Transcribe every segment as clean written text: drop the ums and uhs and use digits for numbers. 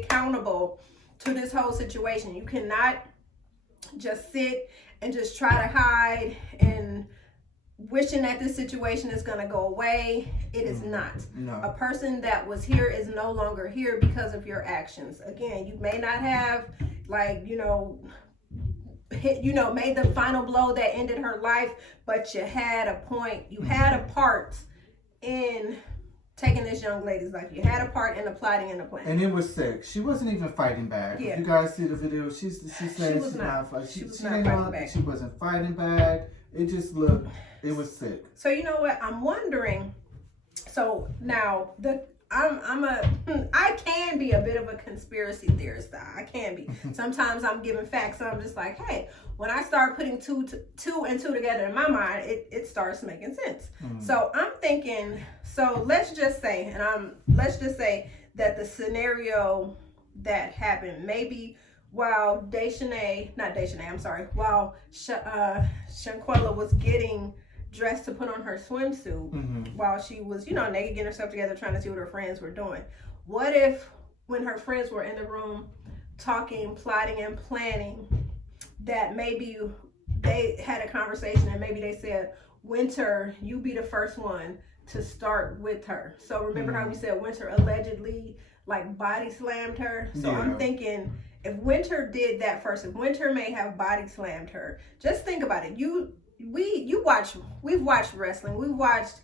accountable to this whole situation. You cannot just sit and just try to hide and wishing that this situation is going to go away. It is not. No. A person that was here is no longer here because of your actions. Again, you may not have, like, made the final blow that ended her life, but you had a point. You had a part in taking this young lady's life. You had a part in the plotting and the plan. And it was sick. She wasn't even fighting back. Yeah. If you guys see the video, she said she was not fighting back. She wasn't fighting back. It just looked, it was sick. So you know what? I'm wondering. So now I can be a bit of a conspiracy theorist. I can be. Sometimes I'm giving facts, and I'm just like, hey, when I start putting two and two together in my mind, it starts making sense. So I'm thinking. So let's just say that the scenario that happened, maybe while while Shanquella was getting dressed to put on her swimsuit, while she was, naked, getting herself together, trying to see what her friends were doing. What if when her friends were in the room talking, plotting, and planning, that maybe they had a conversation and maybe they said, Winter, you be the first one to start with her. So remember how we said Winter allegedly body slammed her? So I'm thinking, if Winter did that first, if Winter may have body slammed her, just think about it. We've watched wrestling. We've watched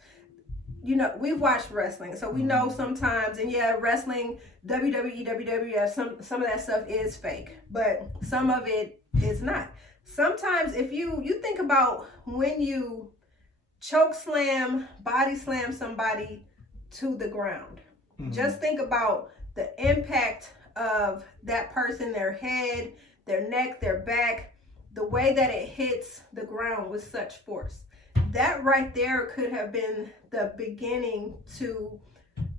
wrestling. So we know sometimes, and yeah, wrestling, WWE, WWF, some of that stuff is fake, but some of it is not. Sometimes if you think about when you choke slam, body slam somebody to the ground, just think about the impact of that person, their head, their neck, their back, the way that it hits the ground with such force. That right there could have been the beginning to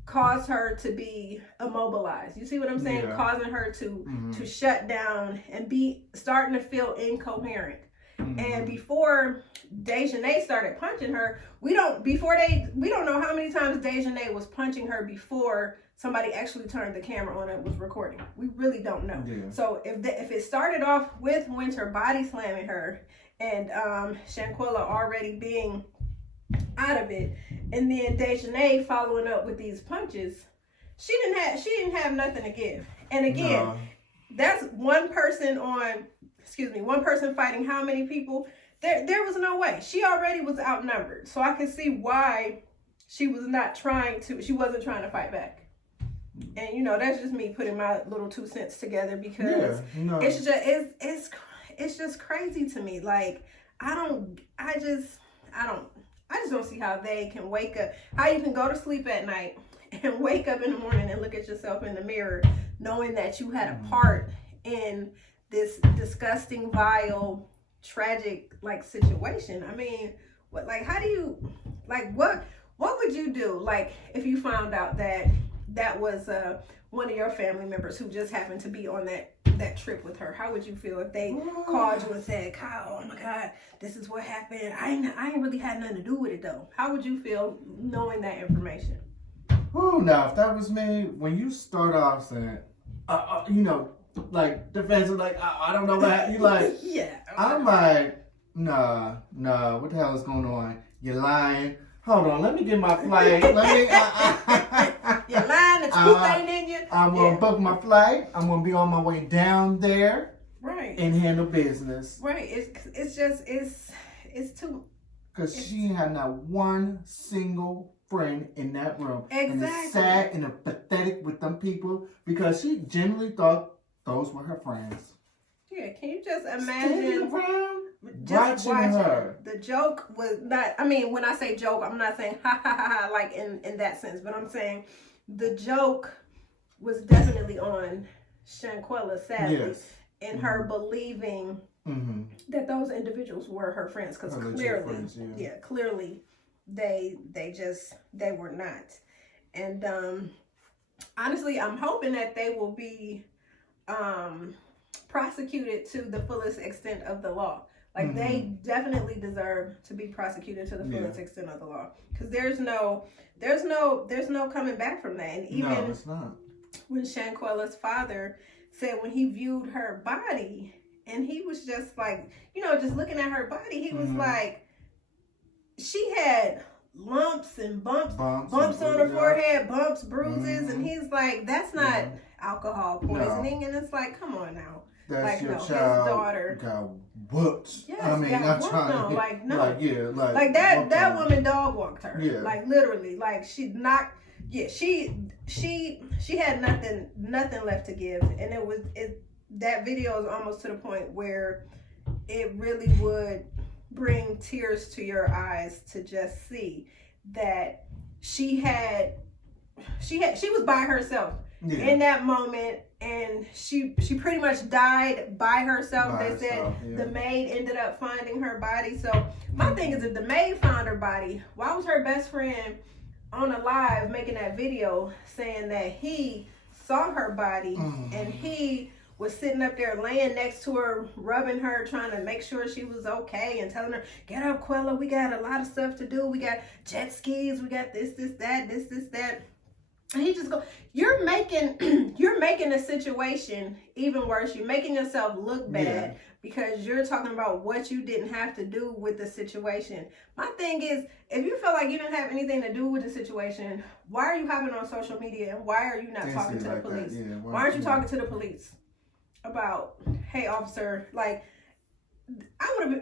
cause her to be immobilized. You see what I'm saying? Yeah. Causing her to shut down and be starting to feel incoherent. And before Dejanay started punching her, we don't know how many times Dejanay was punching her before somebody actually turned the camera on and was recording. We really don't know. Yeah. So if it started off with Winter body slamming her and Shanquella already being out of it, and then Dejanay following up with these punches, she didn't have nothing to give. And again, that's one person fighting how many people? There was no way. She already was outnumbered. So I can see why she wasn't trying to fight back. And that's just me putting my little 2 cents together, because it's just crazy to me. I just don't see how they can wake up, how you can go to sleep at night and wake up in the morning and look at yourself in the mirror knowing that you had a part in this disgusting, vile, tragic situation. I mean, what would you do if you found out that was one of your family members who just happened to be on that trip with her? How would you feel if they called you and said, Kyle, oh my God, this is what happened. I ain't really had nothing to do with it though. How would you feel knowing that information? Oh, now if that was me, when you start off saying, defensive, I don't know what you yeah. I'm like, nah, what the hell is going on? You're lying. Hold on, let me get my flight. You're lying, the truth ain't in you. I'm gonna book my flight. I'm gonna be on my way down there. Right. And handle business. Right. It's too. Because she had not one single friend in that room. Exactly. And it's sad and pathetic with them people, because she genuinely thought those were her friends. Yeah, can you just imagine just watching her? The joke was not, I mean, when I say joke, I'm not saying ha ha ha ha in that sense, but I'm saying the joke was definitely on Shanquella, sadly, yes. in her believing that those individuals were her friends, because clearly they were not. And honestly, I'm hoping that they will be prosecuted to the fullest extent of the law. They definitely deserve to be prosecuted to the fullest extent of the law, because there's no coming back from that. And even no, it's not. when Shanquella's father said when he viewed her body, and he was just like, just looking at her body, he was like, she had lumps and bumps on her forehead, bumps, bruises, and he's like, that's not alcohol poisoning. And it's like, come on now. That's like, your his child daughter got whooped. Yes, I mean, got not trying no, to, like, no. like that woman dog walked her. Yeah. Like, literally. Like, she knocked, she had nothing left to give. And that video is almost to the point where it really would bring tears to your eyes to just see that she was by herself in that moment, and she pretty much died by herself. They said the maid ended up finding her body. So my thing is, if the maid found her body, why was her best friend on a live making that video saying that he saw her body and he was sitting up there laying next to her, rubbing her, trying to make sure she was okay, and telling her, get up, Quella, we got a lot of stuff to do. We got jet skis, we got this, that. And he just you're making the situation even worse. You're making yourself look bad because you're talking about what you didn't have to do with the situation. My thing is, if you feel like you didn't have anything to do with the situation, why are you hopping on social media, and why are you not talking to the police? Why aren't you talking to the police about, hey, officer, like,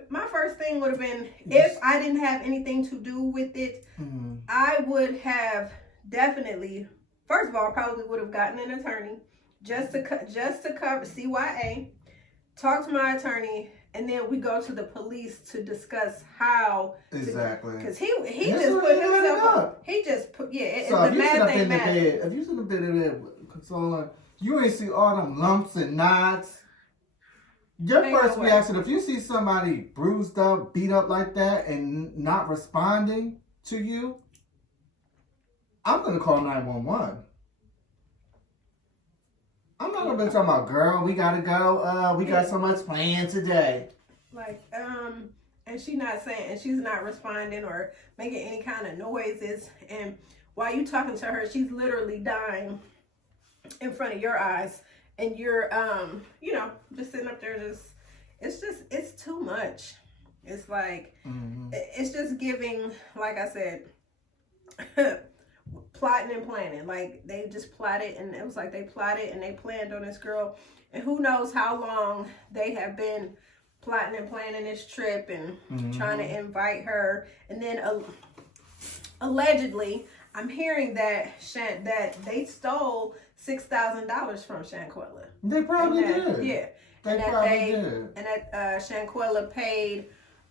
my first thing would have been, if I didn't have anything to do with it, I would have definitely, first of all, probably would have gotten an attorney just to cover CYA, talk to my attorney, and then we go to the police to discuss how exactly, because he just put himself up. He just put it's so the mad thing. If you sit up in the bed consoling, you ain't see all them lumps and knots. Your first reaction, if you see somebody bruised up, beat up like that, and not responding to you, I'm going to call 911. I'm not going to be talking about, girl, we got to go. We got so much planned today. Like, and she's not responding or making any kind of noises. And while you talking to her, she's literally dying in front of your eyes. And you're, just sitting up there it's too much. It's like, it's just giving, like I said, plotting and planning. Like, they just plotted, and it was like they plotted and they planned on this girl. And who knows how long they have been plotting and planning this trip and trying to invite her. And then allegedly, I'm hearing that they stole $6,000 from Shanquella. They probably did. Yeah. They probably did. And that Shanquella paid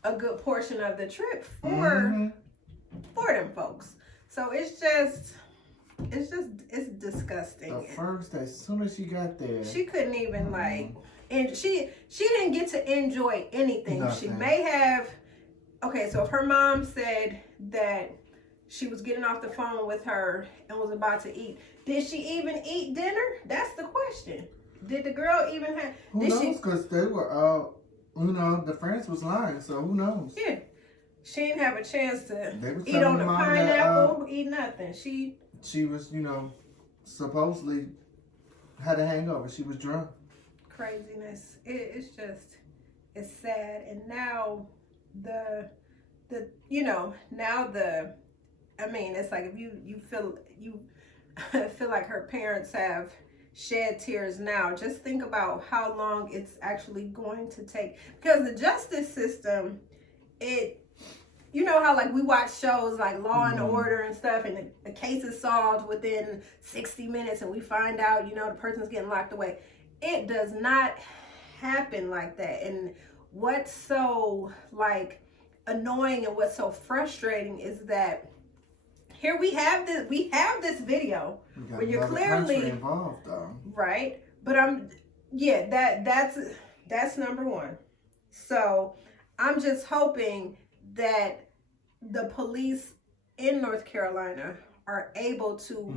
a good portion of the trip for them folks. So it's disgusting. As soon as she got there, she couldn't even and she didn't get to enjoy anything. Nothing. She may have. Okay, so if her mom said that she was getting off the phone with her and was about to eat, did she even eat dinner? That's the question. Did the girl even have? Who knows? Because they were, the friends was lying. So who knows? Yeah, she didn't have a chance to eat eat on the pineapple, eat nothing. She was, supposedly had a hangover. She was drunk. Craziness. It's sad. And now it's like if you feel like her parents have shed tears now, just think about how long it's actually going to take, because the justice system, how like we watch shows like Law and Order and stuff, and the case is solved within 60 minutes and we find out, the person's getting locked away. It does not happen like that. And what's so annoying and what's so frustrating is that here we have this video where you're clearly involved, though. Right, but that's number one. So I'm just hoping that the police in North Carolina are able to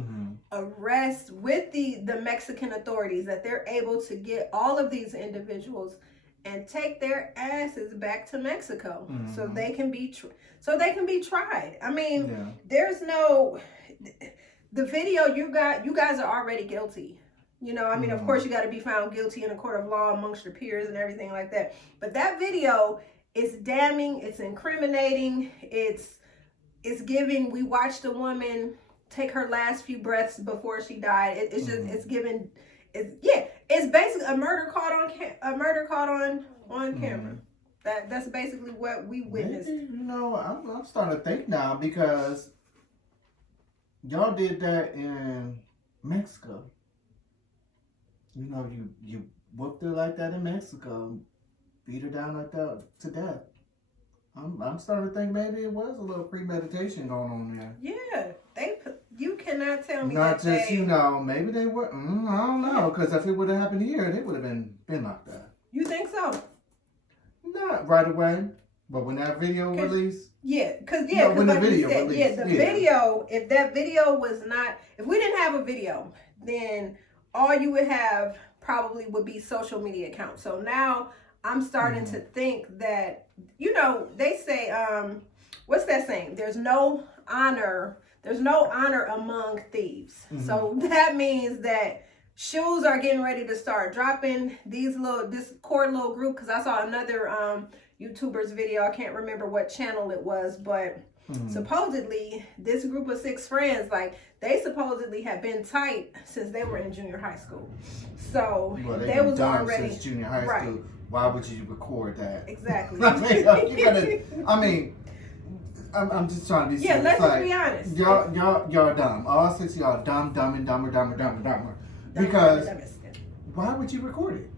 arrest with the Mexican authorities, that they're able to get all of these individuals and take their asses back to Mexico so they can be tried. I mean, there's no the video you guys are already guilty. You know, I mean, of course, you got to be found guilty in a court of law amongst your peers and everything like that. But that video is damning. It's incriminating. It's giving. We watched a woman take her last few breaths before she died. It's just it's giving. It's basically a murder caught on camera. That's basically what we witnessed. Maybe, you know, I'm starting to think now because y'all did that in Mexico. You know, you whooped her like that in Mexico, beat her down like that to death. I'm starting to think maybe it was a little premeditation going on there. Yeah, you cannot tell me not that just you know maybe they were. I don't know, because if it would have happened here, they would have been like that. You think so? Not right away, but when that video released. When the video released. Video. If that video was not, if we didn't have a video, then all you would have probably would be social media accounts. So now I'm starting to think that, you know, they say, what's that saying? There's no honor among thieves. So that means that shoes are getting ready to start dropping. This core little group, because I saw another YouTuber's video. I can't remember what channel it was, but supposedly this group of 6 friends, like, they supposedly have been tight since they were in junior high school. So they was already since junior high school. Why would you record that? Exactly. I'm just trying to be serious. Let's just be honest. Y'all dumb. All 6 of y'all dumb and dumber. Because why would you record it?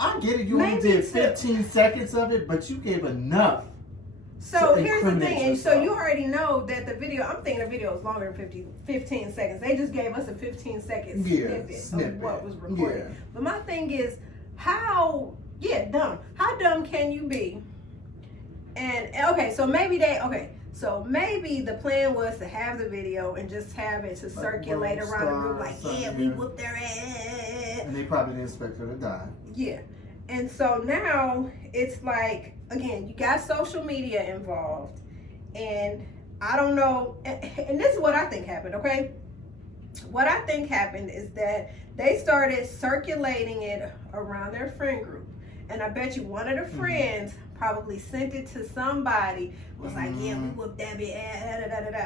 I get it. You only did 15 seconds of it, but you gave enough. So here's the thing, and so you already know that the video, I'm thinking the video is longer than 15 seconds. They just gave us a 15-second snippet of what was recorded. Yeah. But my thing is, how dumb can you be? And so maybe the plan was to have the video and just have it to circulate around the group, like, we whooped their ass. And they probably didn't expect her to die. Yeah. And so now it's like, again, you got social media involved, and I don't know, and this is what I think happened, okay? What I think happened is that they started circulating it around their friend group, and I bet you one of the friends probably sent it to somebody, was like, we whooped that bitch,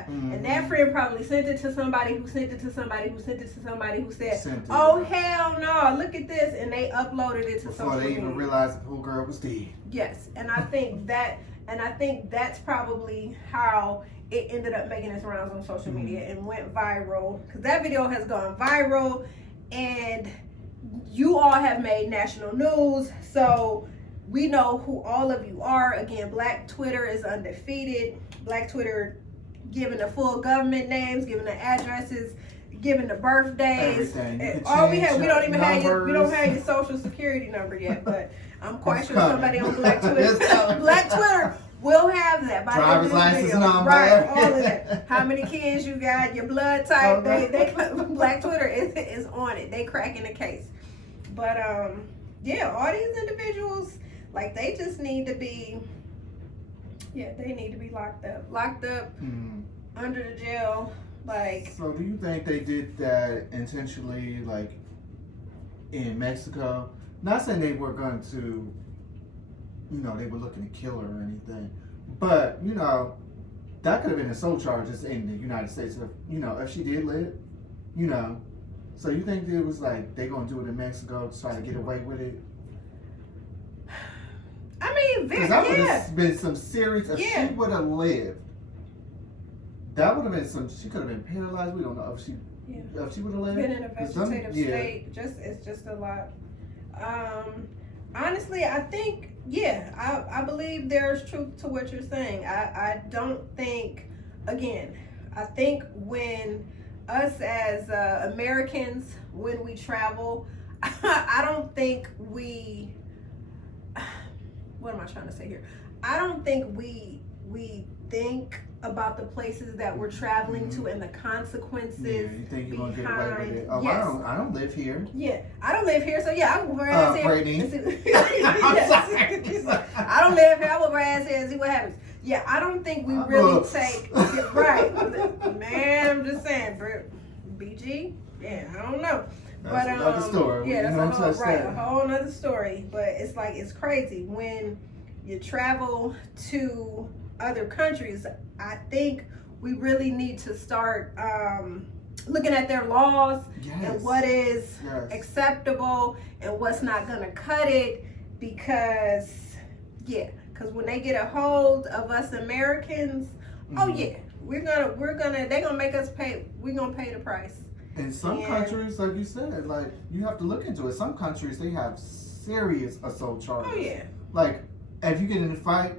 and that friend probably sent it to somebody who sent it to somebody who sent it to somebody who said, oh, hell no, look at this, and they uploaded it to social media. Before they even realized the whole girl was dead. Yes, and I think that's probably how it ended up making its rounds on social media and went viral, because that video has gone viral, and you all have made national news, so we know who all of you are. Again, Black Twitter is undefeated. Black Twitter giving the full government names, giving the addresses, giving the birthdays. All we don't even have your social security number yet, but I'm quite sure somebody on Black Twitter Black Twitter will have that by driver's license number. Right, all of that. How many kids you got, your blood type, they Black Twitter is on it. They cracking the case. But all these individuals, like, they just need to be, they need to be locked up under the jail. Like, so do you think they did that intentionally, like, in Mexico? Not saying they were going to, they were looking to kill her or anything, but, that could have been assault charges in the United States if she did live, So you think it was like they gonna do it in Mexico to try to get away with it? I mean, because that would have been some serious. If she would have lived, that would have been some. She could have been paralyzed. We don't know if she would have lived. Been in a vegetative state. It's just a lot. Honestly, I think I believe there's truth to what you're saying. I don't think. Again, I think when us as Americans, when we travel, I don't think we. What am I trying to say here? I don't think we think about the places that we're traveling to and the consequences. Yeah, you think you're gonna get away with it? Oh, yes. I don't live here. Yeah, I don't live here, so I will go ahead and Brittany. I don't live here. I will go ahead and see what happens. Yeah, I don't think we really take right. Man, I'm just saying, BG. Yeah, I don't know. That's another story. Yeah, that's a whole other story. But it's like it's crazy when you travel to other countries. I think we really need to start looking at their laws and what is acceptable and what's not gonna cut it, because when they get a hold of us Americans, they're gonna make us pay. We're gonna pay the price. In some countries, like you said, like you have to look into it. Some countries they have serious assault charges. Oh yeah. Like if you get in a fight,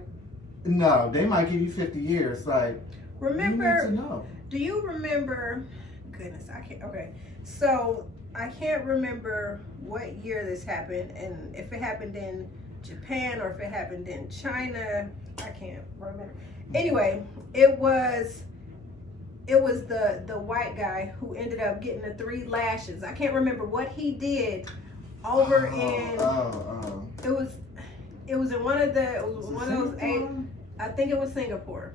no, they might give you 50 years. Like remember? You need to know. Do you remember? Goodness, I can't. Okay, so I can't remember what year this happened, and if it happened in Japan or if it happened in China. I can't remember. Anyway, it was the white guy who ended up getting the 3 lashes. I can't remember what he did over in. It was in one of those 8. I think it was Singapore.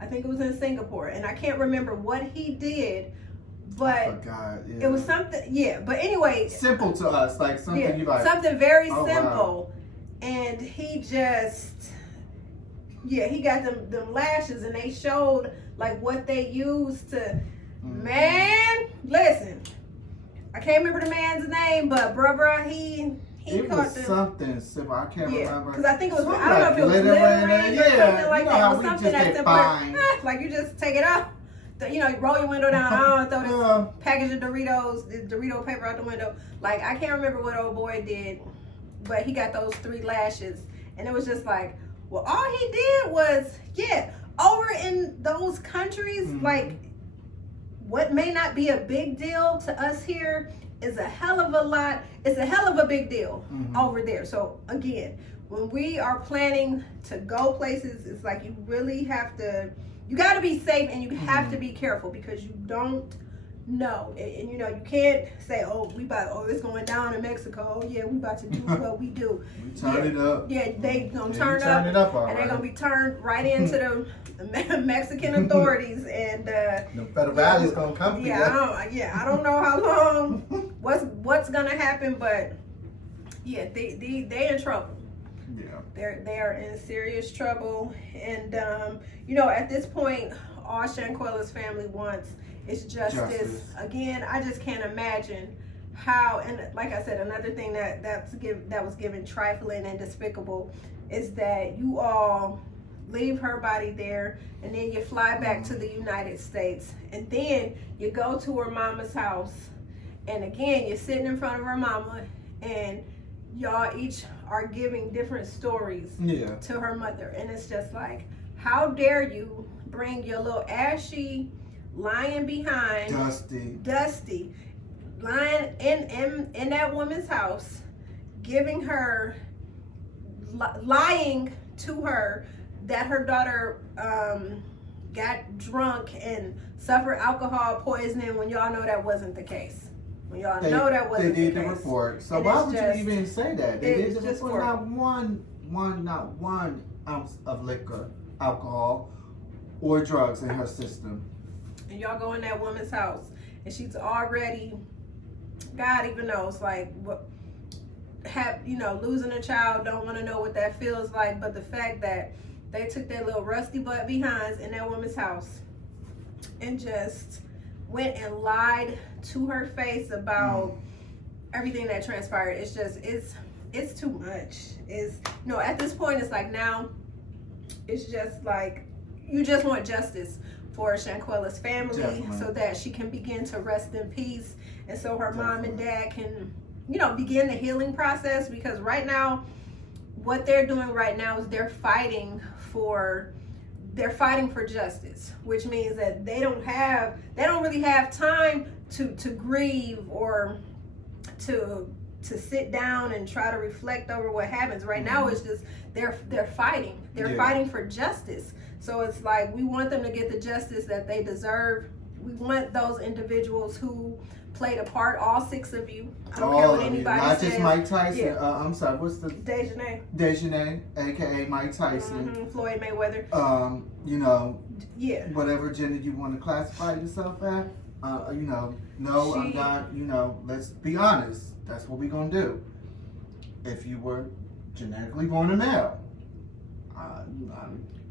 I think it was in Singapore, and I can't remember what he did, but it was something. Yeah, but anyway, simple to us, like something you like. Something very simple, wow. And he just. Yeah, he got them lashes, and they showed like what they used to. Man, listen, I can't remember the man's name, but bruh, he it caught was something simple. I can't remember. Because I think it was. I don't know if it was glittering or something like that. It was something that's simple. Like you just take it out. You roll your window down. Throw this package of Doritos, the Dorito paper out the window. Like I can't remember what old boy did, but he got those 3 lashes, and it was just like. Well, all he did was, over in those countries, like, what may not be a big deal to us here is a hell of a lot. It's a hell of a big deal over there. So, again, when we are planning to go places, it's like you really have to, you got to be safe and you have to be careful because you don't know. And you can't say, it's going down in Mexico. Oh, yeah, we about to do what we do. We turn it up. Yeah, they gonna turn it up and they're gonna be turned right into the Mexican authorities and the Federal Valley is gonna come. I don't know how long. What's gonna happen, but they in trouble. Yeah, they are in serious trouble, and at this point, all Shanquella's family wants. It's justice. Again, I just can't imagine how, and like I said, another thing that was given trifling and despicable is that you all leave her body there and then you fly back to the United States and then you go to her mama's house and again you're sitting in front of her mama and y'all each are giving different stories to her mother, and it's just like, how dare you bring your little ashy lying behind Dusty lying in that woman's house, giving her lying to her that her daughter got drunk and suffered alcohol poisoning when y'all know that wasn't the case. When y'all know that wasn't the case. They did the report. So why would you even say that? They did the report. Not one ounce of liquor, alcohol, or drugs in her system. And y'all go in that woman's house and she's already, God even knows, like, losing a child, don't want to know what that feels like, but the fact that they took their little rusty butt behinds in that woman's house and just went and lied to her face about everything that transpired. It's just, it's too much. At this point, it's like now, it's just like, you just want justice for Shanquella's family so that she can begin to rest in peace and so her mom and dad can, begin the healing process, because right now, what they're doing right now is they're fighting for justice, which means that they don't really have time to grieve or to sit down and try to reflect over what happens. Right now it's just they're fighting. They're fighting for justice. So it's like we want them to get the justice that they deserve. We want those individuals who played a part. All 6 of you. I don't care what anybody not says. just Mike Tyson. Yeah. I'm sorry. What's the Dejanay, aka Mike Tyson. Floyd Mayweather. You know. Yeah. Whatever gender you want to classify yourself at. You know. No, I'm not. You know. Let's be honest. That's what we're gonna do. If you were genetically born a male.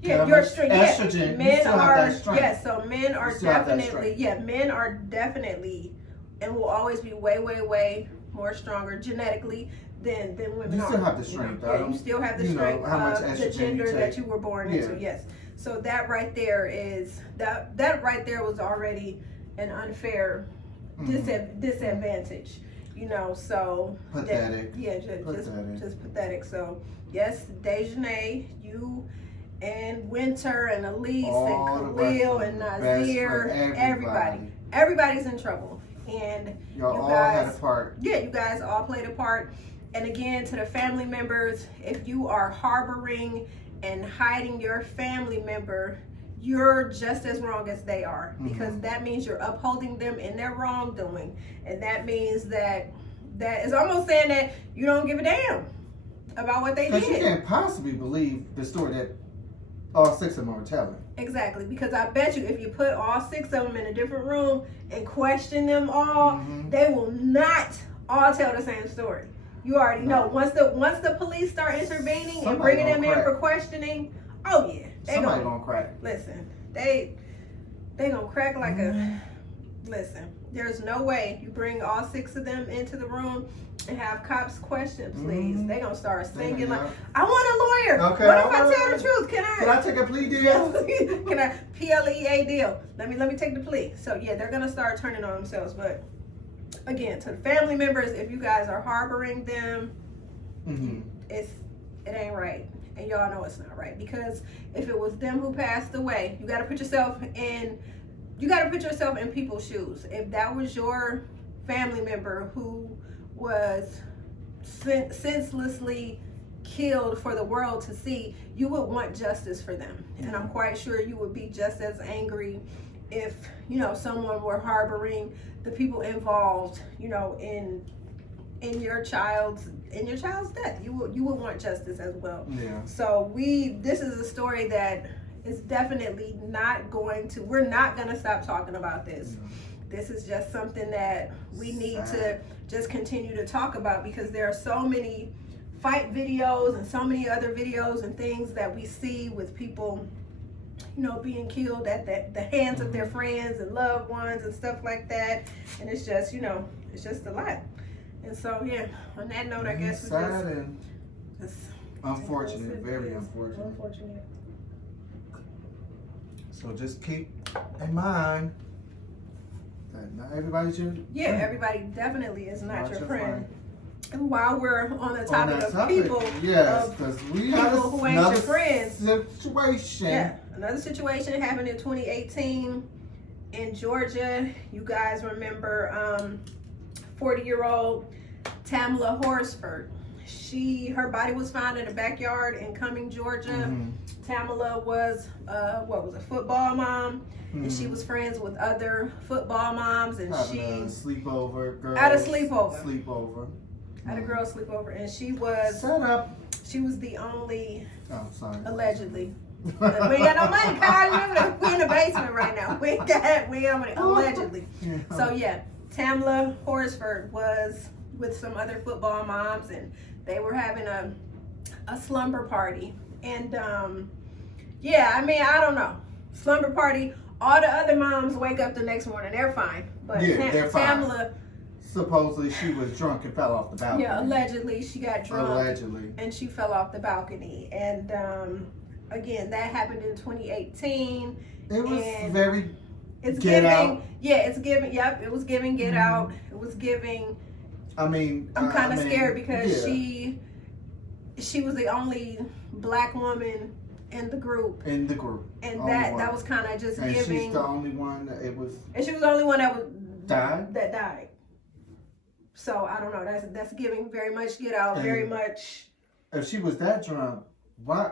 Yeah, your strength. Estrogen. Men are. Yes, so men are definitely. Yeah, men are definitely, and will always be way, way, way more stronger genetically than women. You still have the strength, though. Yeah, you still have the strength of the gender that you were born into. Yes. So that right there is that right there was already an unfair disadvantage. You know, so pathetic. Just pathetic. So yes, Dejanay, you and Winter and Elise and Khalil and Nazir, everybody's in trouble. And y'all you all guys had a part. Yeah, you guys all played a part. And again, to the family members, if you are harboring and hiding your family member, you're just as wrong as they are, because that means you're upholding them in their wrongdoing. And that means that is almost saying that you don't give a damn about what they did. Because you can't possibly believe the story that all 6 of them are telling. Exactly, because I bet you if you put all 6 of them in a different room and question them all, they will not all tell the same story. You already know. Once the police start intervening and bringing them in for questioning, oh yeah, somebody gonna crack. Listen, they gonna crack like a. Listen, there's no way you bring all 6 of them into the room and have cops question, please. They gonna start singing like, "I want a lawyer." Okay. What if I tell the truth? Can I take a plea deal? Can I PLEA deal? Let me take the plea. So yeah, they're gonna start turning on themselves. But again, to the family members, if you guys are harboring them, it ain't right, and y'all know it's not right, because if it was them who passed away, you got to put yourself in people's shoes. If that was your family member who was senselessly killed for the world to see, you would want justice for them. And I'm quite sure you would be just as angry if, you know, someone were harboring the people involved, you know, in your child's death. You would want justice as well. Yeah. So this is a story that is definitely we're not going to stop talking about this. This is just something that we need to just continue to talk about, because there are so many fight videos and so many other videos and things that we see with people, you know, being killed at the hands of their friends and loved ones and stuff like that. And it's just, you know, it's just a lot. And so, yeah, on that note, I guess we just unfortunate, very unfortunate. So just keep in mind that not everybody's your friend. Everybody definitely is not your friend. And while we're on the topic of people, because we have who ain't your friends, situation. Yeah, another situation happened in 2018 in Georgia. You guys remember 40-year-old Tamla Horsford. Her body was found in a backyard in Cumming, Georgia. Tamla was a football mom, and she was friends with other football moms, and Having a sleepover. At a sleepover. At a girl sleepover, and she was set up. She was the only. Oh, sorry. Allegedly. We ain't got no money, Kyle. We in the basement right now. We ain't got money. Allegedly. So yeah, Tamla Horsford was with some other football moms, and they were having a slumber party. And I mean, I don't know. Slumber party. All the other moms wake up the next morning. They're fine. But they're fine. Tamla. Supposedly she was drunk and fell off the balcony. Yeah, allegedly she got drunk. Allegedly. And she fell off the balcony. And again, that happened in 2018. It was very it's Get giving Out. Yeah, it's giving it was giving Get Out. It was giving I'm kind of scared because she was the only black woman in the group. And that was kind of just and giving. She's the only one that it was. And she was the only one that died. So I don't know. That's giving very much Get Out. Very much. If she was that drunk, why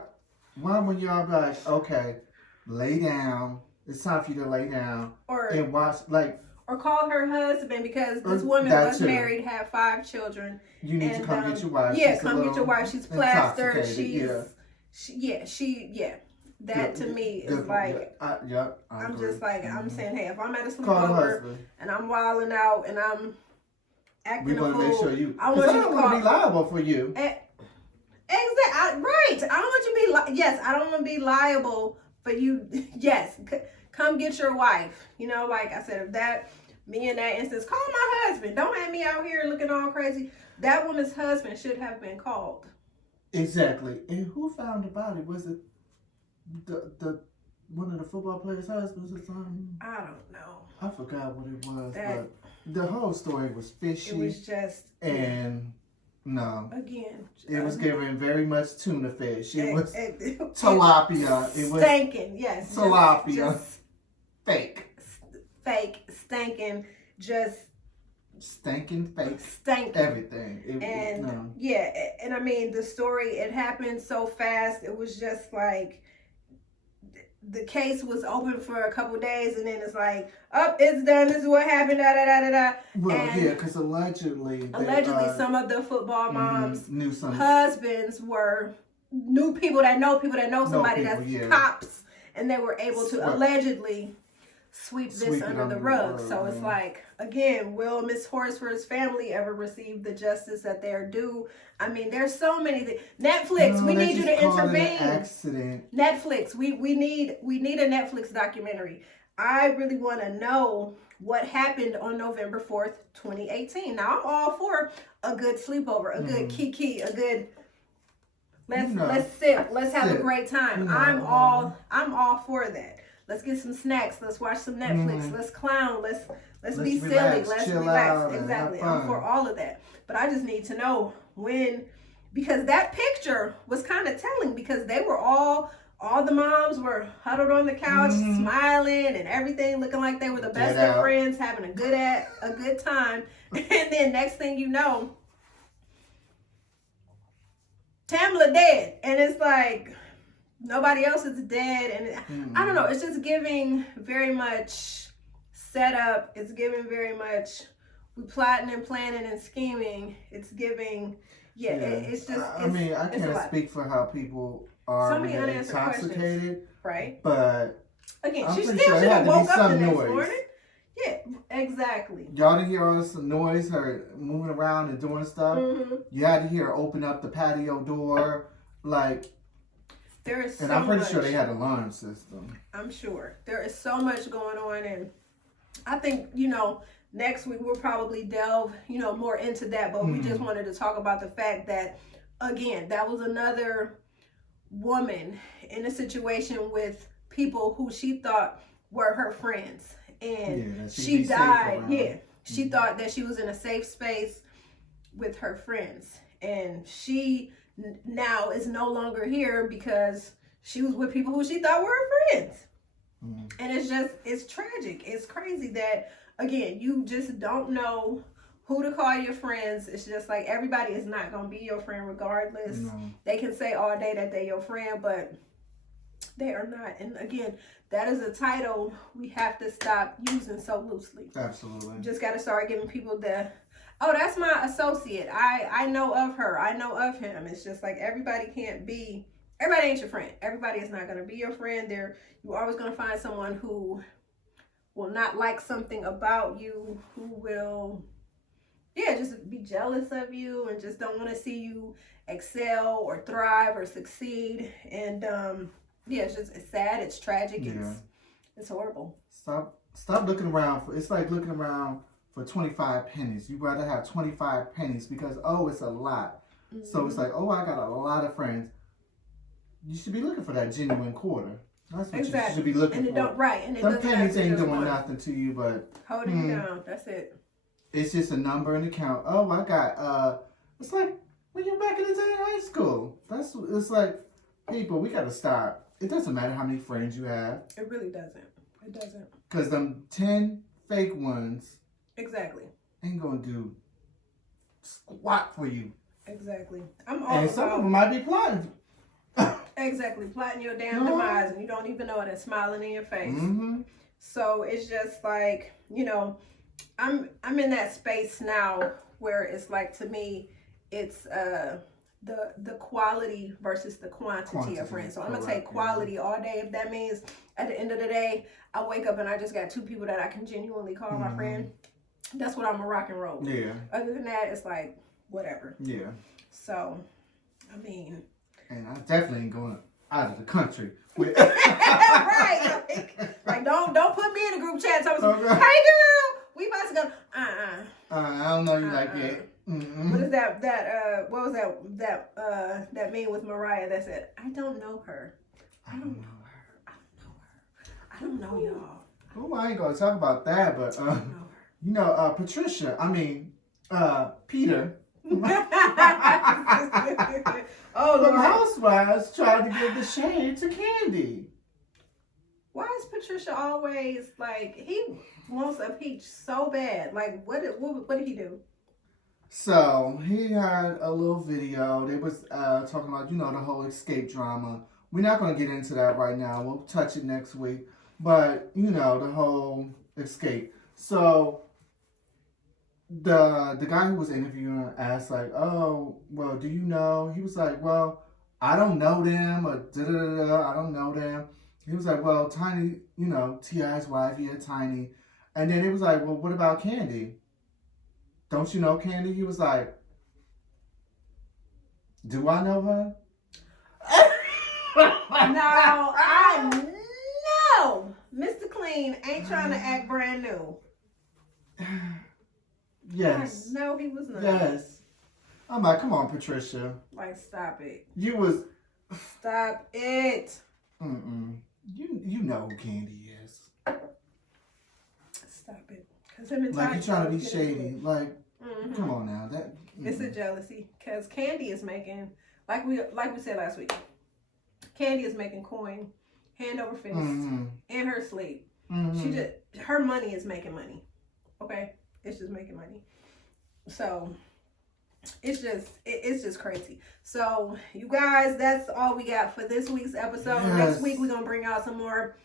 would y'all be like, okay, lay down. It's time for you to lay down and watch or call her husband, because this woman was married, had 5 children. You need to come get your wife. Yeah, come get your wife. She's plastered. That to me is like, I'm just like, I'm saying, hey, if I'm at a sleepover and I'm wilding out and I'm acting a fool, make sure you. I want you to want to be liable for you. Exactly. Right. I don't want you to be. Yes, I don't want to be liable for you. Yes. Come get your wife. You know, like I said, if that, me in that instance, call my husband. Don't have me out here looking all crazy. That woman's husband should have been called. Exactly. And who found the body? Was it the one of the football players' husbands or something? I don't know. I forgot what it was, but the whole story was fishy. It was just no. Again, it was giving very much tuna fish. It was tilapia. It was stinking. Yes, tilapia. Just fake, stinking, just stinking, fake, stinking everything. And I mean the story. It happened so fast. It was just like the case was open for a couple days, and then it's like, oh, it's done. This is what happened. Da da da da da. Well, because allegedly, some of the football moms' knew some husbands knew people that know somebody that's cops, and they were able to allegedly sweep this under the rug. So it's like, again, will Miss Horsford's family ever receive the justice that they're due? I mean, there's so many things. Netflix, we need you to intervene. Accident. Netflix, we need a Netflix documentary. I really want to know what happened on November 4th, 2018. Now, I'm all for a good sleepover, a good kiki, a good let's sip, let's have a great time. I'm all for that. Let's get some snacks. Let's watch some Netflix. Let's clown. Let's be silly. Let's relax. Exactly. I'm for all of that. But I just need to know when, because that picture was kind of telling, because they were all the moms were huddled on the couch, smiling and everything, looking like they were the best of friends, having a good time. And then next thing you know, Tamla dead. And it's like, nobody else is dead, and I don't know. It's just giving very much setup. It's giving very much we plotting and planning and scheming. It's giving, it's just. I can't speak for how people are so many unanswered intoxicated, questions, right? But again, she still should have woke up the next morning. Yeah, exactly. Y'all didn't hear all this noise, her moving around and doing stuff. You had to hear her open up the patio door, like. There is and I'm pretty sure they had an alarm system. I'm sure. There is so much going on, and I think, next week we'll probably delve, more into that, but we just wanted to talk about the fact that, again, that was another woman in a situation with people who she thought were her friends, and she died. She thought that she was in a safe space with her friends, and she now is no longer here because she was with people who she thought were her friends. And it's tragic. It's crazy that, again, you just don't know who to call your friends. It's just like everybody is not going to be your friend regardless. They can say all day that they're your friend, but they are not. And again, that is a title we have to stop using so loosely. Absolutely. You just got to start giving people oh, that's my associate. I know of her. I know of him. It's just like everybody ain't your friend. Everybody is not going to be your friend. You're always going to find someone who will not like something about you, who will, just be jealous of you and just don't want to see you excel or thrive or succeed. And, it's sad. It's tragic. It's horrible. Stop looking around. It's like looking around for 25 pennies. You'd rather have 25 pennies because, it's a lot. So it's like, I got a lot of friends. You should be looking for that genuine quarter. That's what you should be looking for. Them pennies ain't doing nothing to you, but holding you down. That's it. It's just a number in the count. I got, it's like when you're back in the day in high school. It's like, people, we got to stop. It doesn't matter how many friends you have. It really doesn't. It doesn't. Because them 10 fake ones. Exactly. Ain't gonna do squat for you. Exactly. And some of them might be plotting. Exactly. Plotting your damn demise, and you don't even know it and smiling in your face. So it's just like, I'm in that space now where it's like, to me, it's the quality versus the quantity of friends. So I'm gonna take quality all day. If that means at the end of the day I wake up and I just got 2 people that I can genuinely call my friend, that's what I'm gonna rock and roll with. Yeah. Other than that, it's like whatever. Yeah. So, I mean, and I definitely ain't going out of the country. With right? Like don't put me in a group chat. So hey girl, we about to go. I don't know you like that. Mm-mm. What is that? What was that meme with Mariah that said, "I don't know her. I don't know her. I don't know y'all." Oh, I ain't gonna talk about that, but you know, Patricia. I mean, Peter. Oh, From Lord. Housewives tried to give the shade to Kandi. Why is Patricia always like, he wants a peach so bad? Like, what did he do? So he had a little video. They was talking about, you know, the whole escape drama. We're not going to get into that right now. We'll touch it next week. But, you know, the whole escape. So the guy who was interviewing asked, like, oh, well, do you know? He was like, well, I don't know them, or I don't know them. He was like, well, Tiny, you know, T.I.'s wife, yeah, Tiny. And then it was like, well, what about Kandi? Don't you know Kandi? He was like, do I know her? Now, I know Mr. Clean ain't trying to act brand new. Yes. No, he was not. Yes. I'm like, come on, Patricia. Like, stop it. You was... Stop it. You know who Kandi is. Stop it. Cause him and like, Ty you trying to be shady. Like, come on now. That It's a jealousy. Because Kandi is making, like we said last week, Kandi is making coin hand over fist in her sleep. She just, her money is making money. Okay? It's just making money. So it's just crazy. So you guys, that's all we got for this week's episode. Yes. Next week we're gonna bring out some more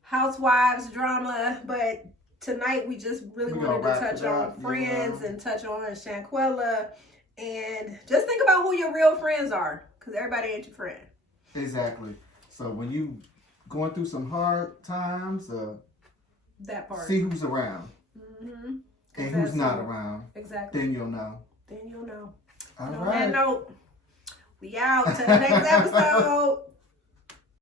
housewives drama, but tonight we just really wanted to touch on friends and touch on Shanquella, and just think about who your real friends are, because everybody ain't your friend. Exactly. So when you going through some hard times, that part, see who's around and who's not around. Exactly. Then you'll know. Then you'll know. All On right. that note, we out to the next episode.